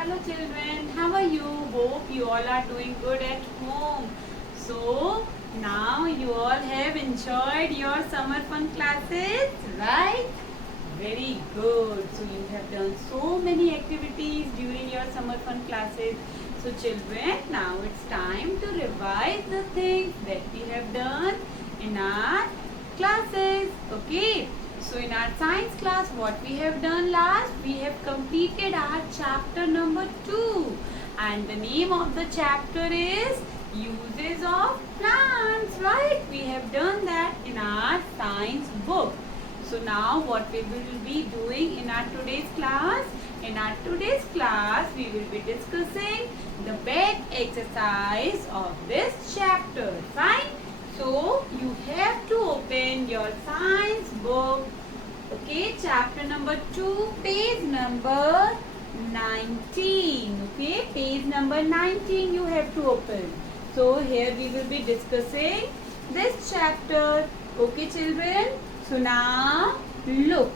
Hello children, how are you? Hope you all are doing good at home. So now you all have enjoyed your summer fun classes, right? Very good. So you have done so many activities during your summer fun classes. So children, now it's time to revise the things that we have done in our classes. Okay. So in our science class, what we have done last, we have completed our chapter number 2. And the name of the chapter is Uses of Plants, right? We have done that in our science book. So now what we will be doing in our today's class? In our today's class, we will be discussing the back exercise of this chapter, fine? So you have to open your science book. Okay, chapter number 2, page number 19. Okay, page number 19 you have to open. So here we will be discussing this chapter. Okay children. So now look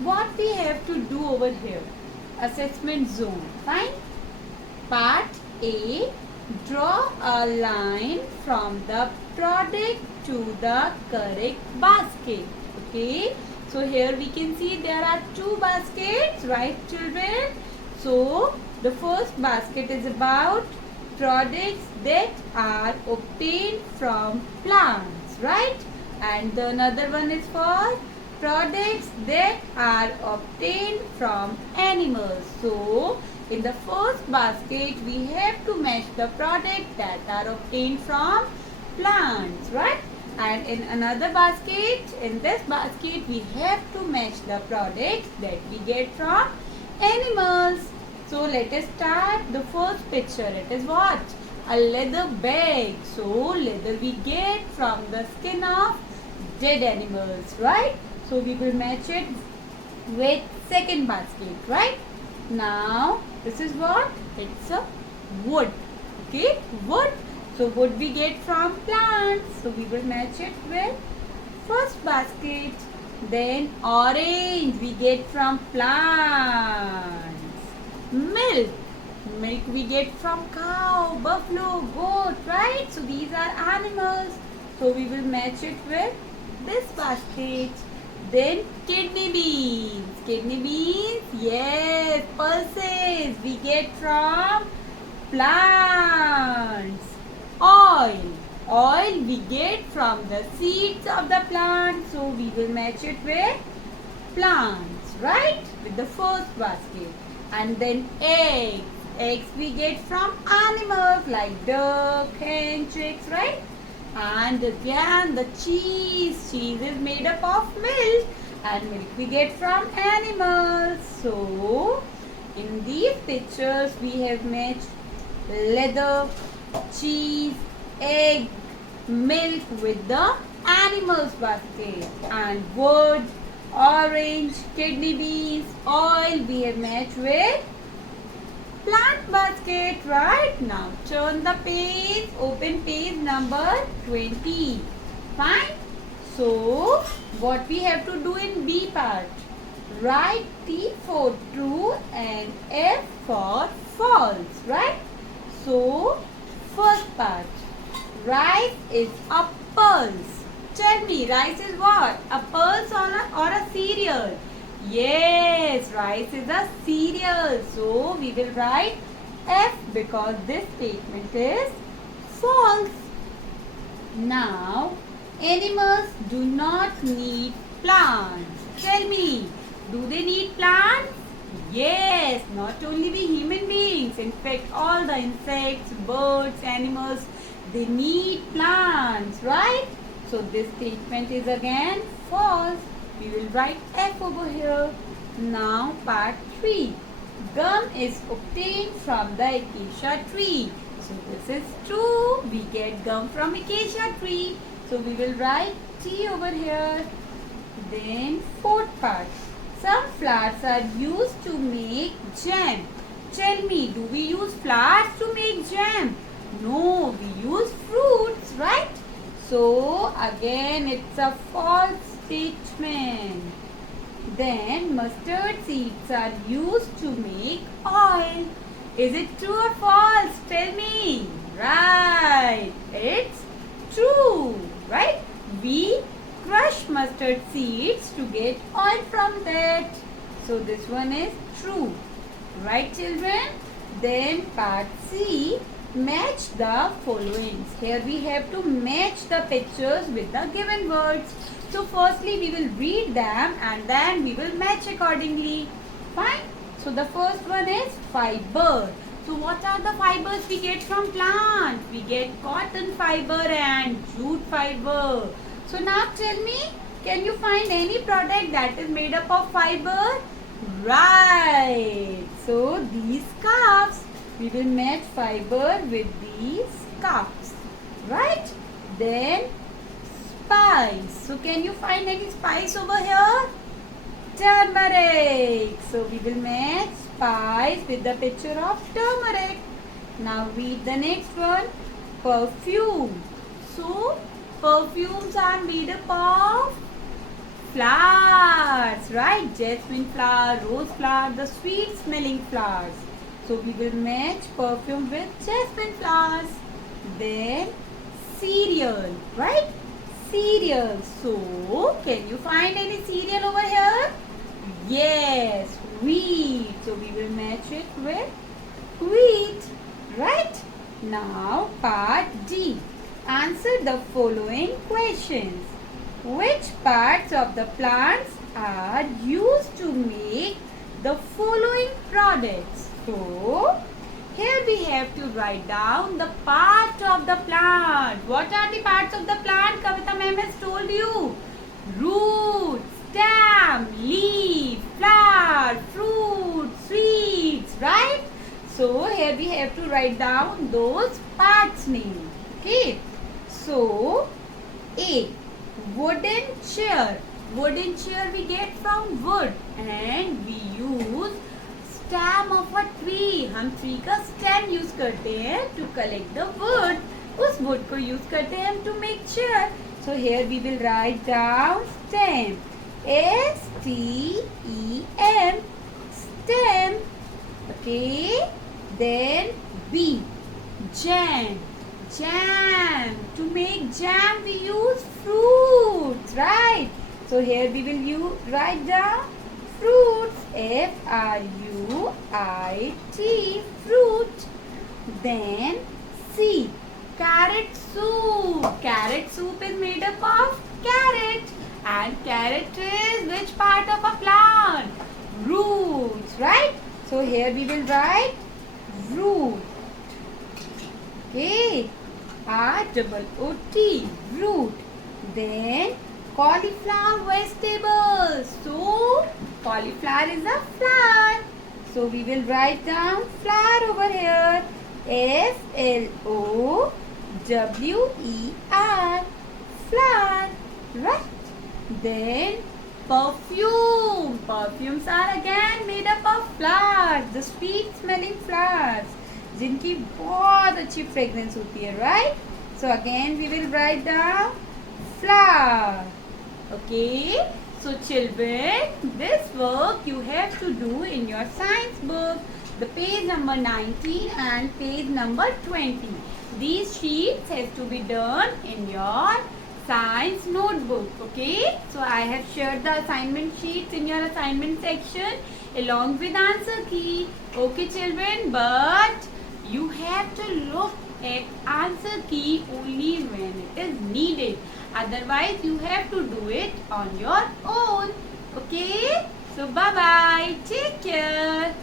what we have to do over here. Assessment zone. Fine. Part A. Draw a line from the product to the correct basket. Okay. So here we can see there are 2 baskets, right children? So the first basket is about products that are obtained from plants, right? And the another one is for products that are obtained from animals. So in the first basket we have to match the products that are obtained from plants, right? And in another basket, in this basket we have to match the products that we get from animals. So let us start the first picture. It is what? A leather bag. So leather we get from the skin of dead animals, right? So we will match it with second basket, right? Now this is what? It's a wood. Okay, wood. So wood we get from plants. So we will match it with first basket. Then orange we get from plants. Milk. Milk we get from cow, buffalo, goat, right? So these are animals. So we will match it with this basket. Then kidney beans. Kidney beans, yes, pulses we get from plants. Oil. Oil we get from the seeds of the plant. So we will match it with plants, right? With the first basket. And then eggs. Eggs we get from animals like duck, hen, chicks, right? And again the cheese. Cheese is made up of milk. And milk we get from animals. So in these pictures we have matched leather, cheese, egg, milk with the animals basket, and wood, orange, kidney beans, oil we have matched with plant basket, right? Now turn the page, open page number 20. Fine. So what we have to do in B part? Write T for true and F for false, right? So first part, rice is a pulse. Tell me, rice is what? A pulse or a cereal? Yes, rice is a cereal. So we will write F because this statement is false. Now, animals do not need plants. Tell me, do they need plants? Yes, not only the human beings. In fact, all the insects, birds, animals, they need plants, right? So this statement is again false. We will write F over here. Now part 3. Gum is obtained from the acacia tree. So this is true. We get gum from acacia tree. So we will write T over here. Then fourth part. Some flowers are used to make jam. Tell me, do we use flowers to make jam? No, we use fruits, right? So again it's a false statement. Then mustard seeds are used to make oil. Is it true or false? Tell me. Right. It's true. Right? We crush mustard seeds to get oil from that. So this one is true. Right, children? Then part C, match the followings. Here we have to match the pictures with the given words. So firstly we will read them and then we will match accordingly. Fine? So the first one is fiber. So what are the fibers we get from plant? We get cotton fiber and jute fiber. So now tell me, can you find any product that is made up of fiber? Right. So these scarves, we will match fiber with these scarves. Right? Then spice. So can you find any spice over here? Turmeric. So we will match spice with the picture of turmeric. Now read the next one. Perfume. So perfumes are made up of flowers, right? Jasmine flower, rose flower, the sweet smelling flowers. So we will match perfume with jasmine flowers. Then cereal, right? Cereal. So can you find any cereal over here? Yes, wheat. So we will match it with wheat, right? Now part D. Answer the following questions. Which parts of the plants are used to make the following products? So here we have to write down the part of the plant. What are the parts of the plant? Kavita ma'am has told you. Root, stem, leaf, flower, fruit, seeds, right? So here we have to write down those parts name. Okay. So A, wooden chair. Wooden chair we get from wood and we use stem of a tree. हम tree का stem use करते हैं to collect the wood. उस wood को use करते हैं हम to make chair. So here we will write down stem. S-T-E-M, stem. Okay. Then B, jam. Jam. To make jam we use fruits, right? So here we will write down fruits. F-R-U-I-T, fruit. Then C, carrot soup. Carrot soup is made up of carrot. And carrot is which part of a plant? Roots, right? So here we will write root. Okay. R-O-O-T, root. Then cauliflower vegetables. So cauliflower is a flower. So we will write down flower over here. F-L-O-W-E-R, flower. Right? Then perfume. Perfumes are again made up of flowers, the sweet smelling flowers, जिनकी बहुत अच्छी fragrance होती है, right? So again we will write down flower. Okay. So children, this work you have to do in your science book, the page number 19 and page number 20. These sheets have to be done in your science notebook. Okay. So I have shared the assignment sheets in your assignment section along with answer key. Okay children, but you have to look at answer key only when it is needed. Otherwise, you have to do it on your own. Okay? So, bye-bye. Take care.